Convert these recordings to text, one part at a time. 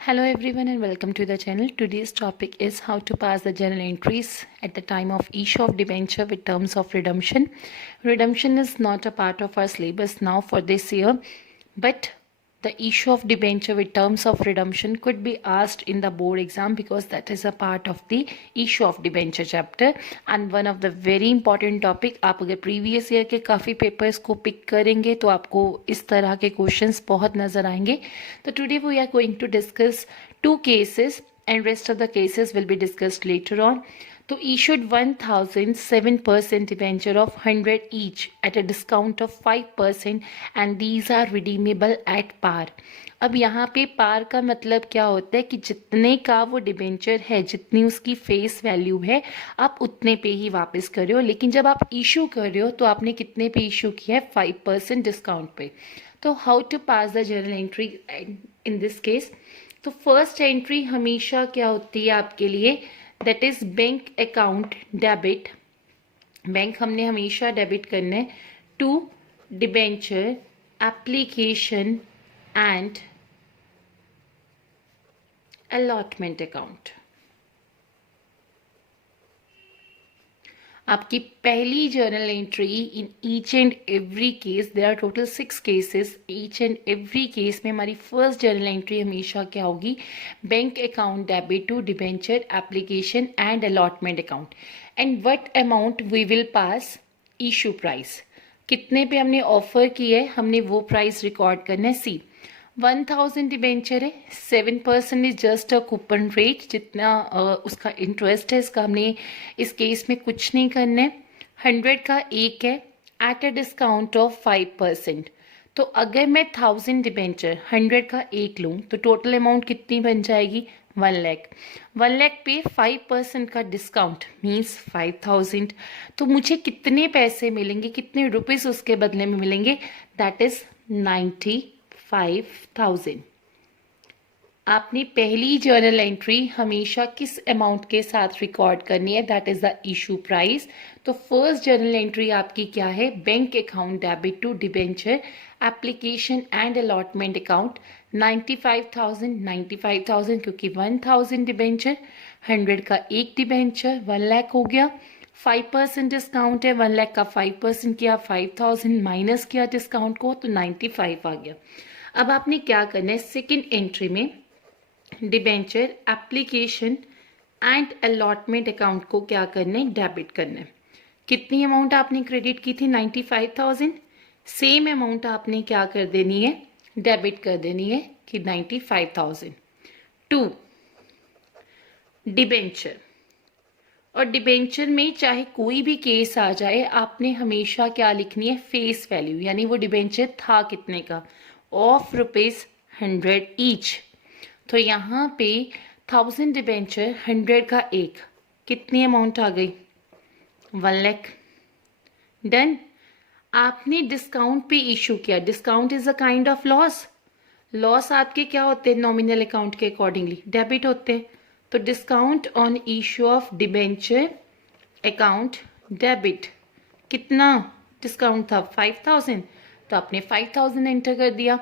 Hello everyone and welcome to the channel. Today's topic is how to pass the journal entries at the time of issue of debenture with terms of redemption. Redemption is not a part of our syllabus now for this year, but the issue of debenture with terms of redemption could be asked in the board exam because that is a part of the issue of debenture chapter and one of the very important topic. आप अगर previous year के काफ़ी papers को pick करेंगे तो आपको इस तरह के questions बहुत नज़र आएंगे. तो today we are going to discuss two cases and rest of the cases will be discussed later on. तो issued 1007% debenture of 100 each at a discount of 5% and these are redeemable at par. अब यहाँ पे पार का मतलब क्या होता है कि जितने का वो डिबेंचर है, जितनी उसकी फेस वैल्यू है, आप उतने पे ही वापस कर रहे हो. लेकिन जब आप इशू कर रहे हो तो आपने कितने पे इशू किया है? 5% डिस्काउंट पे. तो how to pass the journal entry in this case? तो फर्स्ट एंट्री हमेशा क्या होती है आपके लिए? That is bank account debit. Bank हमने हमेशा डेबिट करना है to debenture application and allotment account. आपकी पहली journal entry in each and every case, there are total 6 cases. Each and every case में हमारी फर्स्ट जर्नल एंट्री हमेशा क्या होगी? Bank account debit to debenture application and allotment account. And what amount we will pass? Issue price. कितने पे हमने offer किया है, हमने वो प्राइस रिकॉर्ड करना है. सी 1000 डिबेंचर है, 7% is just a coupon rate. जितना उसका इंटरेस्ट है इसका हमने इस केस में कुछ नहीं करना है. 100 का एक है एट अ डिस्काउंट ऑफ 5%. तो अगर मैं 1000 डिबेंचर 100 का एक लूँ तो टोटल अमाउंट कितनी बन जाएगी? 1 लाख. 1 लाख पे 5% का डिस्काउंट मीन्स 5000. तो मुझे कितने पैसे मिलेंगे, कितने रुपीस उसके बदले में मिलेंगे? That is 95,000. आपने पहली जर्नल एंट्री हमेशा किस अमाउंट के साथ रिकॉर्ड करनी है? That is the issue price. तो फर्स्ट जर्नल एंट्री आपकी क्या है? Bank account debit to debenture application and allotment account 95,000 क्योंकि 1000 डिबेंचर, 100 का एक डिबेंचर 1 लाख हो गया. 5% डिस्काउंट है, 1 लाख का 5% किया, 5000 माइनस किया डिस्काउंट को तो 95 आ गया. अब आपने क्या करना है? सेकेंड एंट्री में debenture application and allotment account को क्या करना है? डेबिट करना है. कितनी अमाउंट आपने क्रेडिट की थी? 95,000. सेम अमाउंट आपने क्या कर देनी है? डेबिट कर देनी है कि 95,000 टू डिबेंचर. और डिबेंचर में चाहे कोई भी केस आ जाए, आपने हमेशा क्या लिखनी है? फेस वैल्यू, यानी वो डिबेंचर था कितने का? Of ₹100 each. तो यहाँ पे 1000 डिबेंचर 100 का एक, कितनी अमाउंट आ गई? 1 लाख. डन. आपने डिस्काउंट पे इशू किया. Discount is a kind of loss. Loss आपके क्या होते हैं? नॉमिनल अकाउंट के अकॉर्डिंगली डेबिट होते हैं. तो discount on issue of debenture account debit, कितना डिस्काउंट था? 5000. तो आपने 5000 एंटर कर दिया.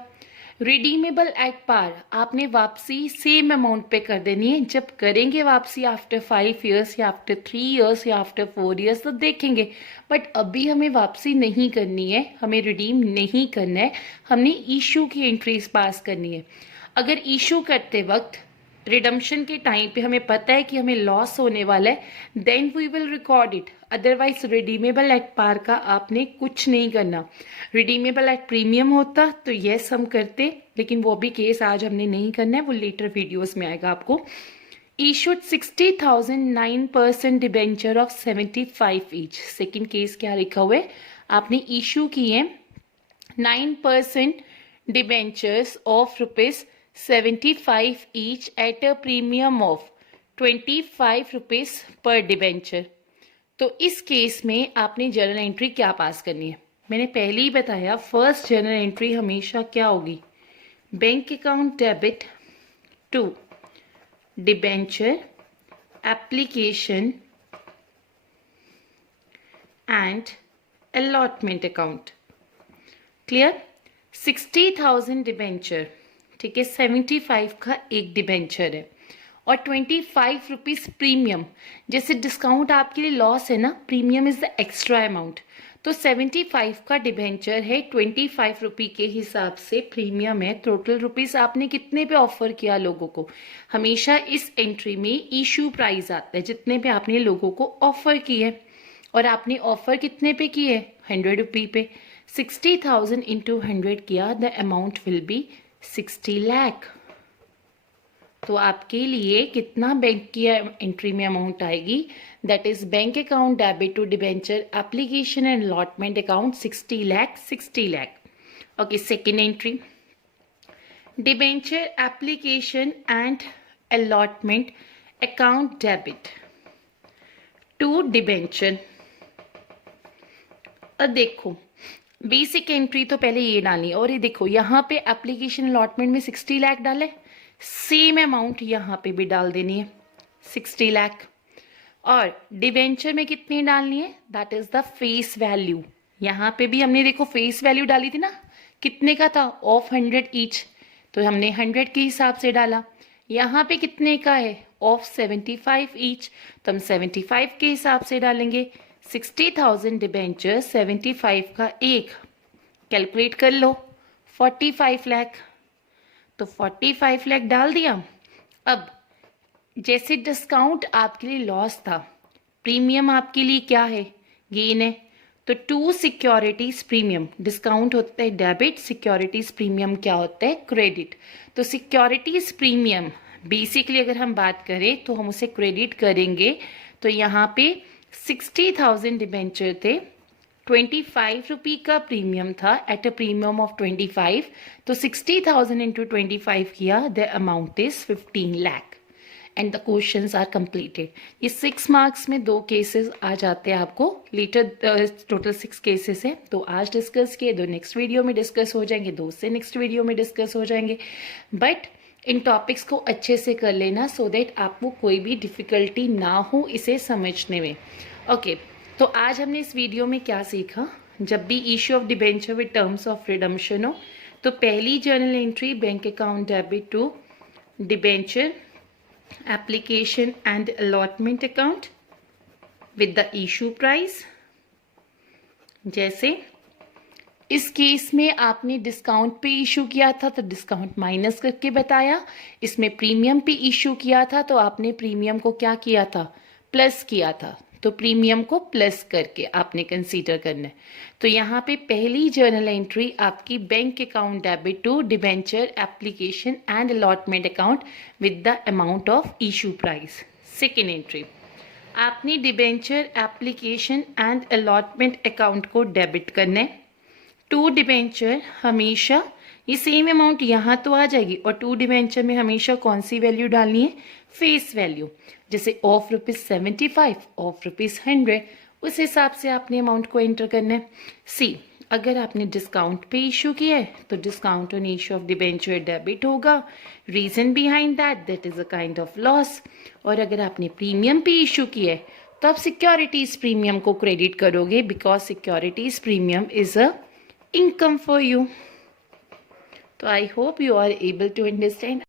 रिडीमेबल एट पार, आपने वापसी सेम अमाउंट पे कर देनी है. जब करेंगे वापसी आफ्टर 5 ईयर्स या आफ्टर 3 ईयर्स या आफ्टर 4 ईयर्स तो देखेंगे, बट अभी हमें वापसी नहीं करनी है, हमें रिडीम नहीं करना है, हमने इशू की एंट्रीज पास करनी है. अगर इशू करते वक्त रिडम्पशन के टाइम पे हमें पता है कि हमें लॉस होने वाला है, then we will record it. Otherwise redeemable at par का आपने कुछ नहीं करना. रिडीमेबल एट प्रीमियम होता तो यस हम करते, लेकिन वो भी केस आज हमने नहीं करना है, वो लेटर वीडियोस में आएगा आपको. Issued 60,000 9% debenture of 75 each. Second case क्या लिखा हुआ है? आपने इशू किए 9% debentures of ₹75 each at a premium of 25 rupees per debenture. तो इस केस में आपने जर्नल एंट्री क्या पास करनी है? मैंने पहले ही बताया, फर्स्ट जर्नल एंट्री हमेशा क्या होगी? Bank account debit to debenture application and allotment account. Clear? 60,000 debenture ठीक है, 75 का एक डिबेंचर है और 25 रुपीज़ प्रीमियम। जैसे डिस्काउंट आपके लिए लॉस है ना, premium is the extra amount. तो 75 का डिबेंचर है, 25 रुपये के हिसाब से प्रीमियम है। टोटल रुपीस आपने कितने पे ऑफर किया लोगों को? हमेशा इस एंट्री में इशू प्राइस आता है जितने पे आपने लोगों को ऑफर किए, और आपने ऑफर कितने पे किए? 100 रुपये पे। 60,000 इंटू 100 किया, the amount will be 60 lakh. तो आपके लिए कितना बैंक की एंट्री में अमाउंट आएगी? That is bank account debit to debenture application and allotment account 60 lakh 60 lakh. Okay, second entry, debenture application and allotment account debit to debenture. अब देखो, बेसिक एंट्री तो पहले ये डाली, और ये देखो यहाँ पे एप्लीकेशन अलॉटमेंट में 60 लाख डाले, सेम अमाउंट यहाँ पे भी डाल देनी है 60 लाख। और डिबेंचर में कितनी डालनी है? That is the face value. यहाँ पे भी हमने देखो फेस वैल्यू डाली थी ना, कितने का था? ऑफ 100 ईच, तो हमने 100 के हिसाब से डाला। यहाँ पे कितने का है? ऑफ 75 ईच, तो हम 75 के हिसाब से डालेंगे। 60,000 डिबेंचर, 75 का एक, कैलकुलेट कर लो, 45 लाख। तो 45 लाख डाल दिया। अब जैसे डिस्काउंट आपके लिए लॉस था, प्रीमियम आपके लिए क्या है? गेन है। तो टू सिक्योरिटीज प्रीमियम, डिस्काउंट होता है डेबिट, सिक्योरिटीज प्रीमियम क्या होता है? क्रेडिट। तो सिक्योरिटीज प्रीमियम बेसिकली अगर हम बात करें तो हम उसे क्रेडिट करेंगे। तो यहाँ पे 60,000 डिबेंचर थे, 25 रुपये का प्रीमियम था, एट अ प्रीमियम ऑफ 25। तो 60,000 इंटू 25 किया, the amount is 15 lakh and the questions are completed. ये 6 मार्क्स में 2 केसेस आ जाते हैं आपको, लेटर टोटल 6 केसेस है। तो आज डिस्कस किए, 2 नेक्स्ट वीडियो में डिस्कस हो जाएंगे, 2 से नेक्स्ट वीडियो में डिस्कस हो जाएंगे। बट इन टॉपिक्स को अच्छे से कर लेना सो दैट आपको कोई भी डिफिकल्टी ना हो इसे समझने में। ओके, तो आज हमने इस वीडियो में क्या सीखा? जब भी issue of debenture with terms of redemption हो, तो पहली journal entry bank account debit to debenture application and allotment account with the issue price. जैसे इस केस में आपने डिस्काउंट पे इशू किया था तो डिस्काउंट माइनस करके बताया, इसमें प्रीमियम पे इशू किया था तो आपने प्रीमियम को क्या किया था? प्लस किया था। तो प्रीमियम को प्लस करके आपने कंसीडर करना है। तो यहाँ पे पहली जर्नल एंट्री आपकी bank account debit to debenture application and allotment account with the amount of issue price. Second entry, आपने debenture application and allotment account को डेबिट करना है टू डिबेंचर। हमेशा ये सेम अमाउंट यहाँ तो आ जाएगी, और टू डिबेंचर में हमेशा कौन सी वैल्यू डालनी है? Face value. जैसे ऑफ ₹75, ऑफ ₹100, उस हिसाब से आपने अमाउंट को एंटर करना है। सी, अगर आपने डिस्काउंट पे इशू किया है तो discount on issue of debenture debit होगा। Reason behind that is a kind of loss. और अगर आपने प्रीमियम पे इशू किया है तो आप सिक्योरिटीज प्रीमियम को क्रेडिट करोगे, because securities premium is a income for you. So I hope you are able to understand.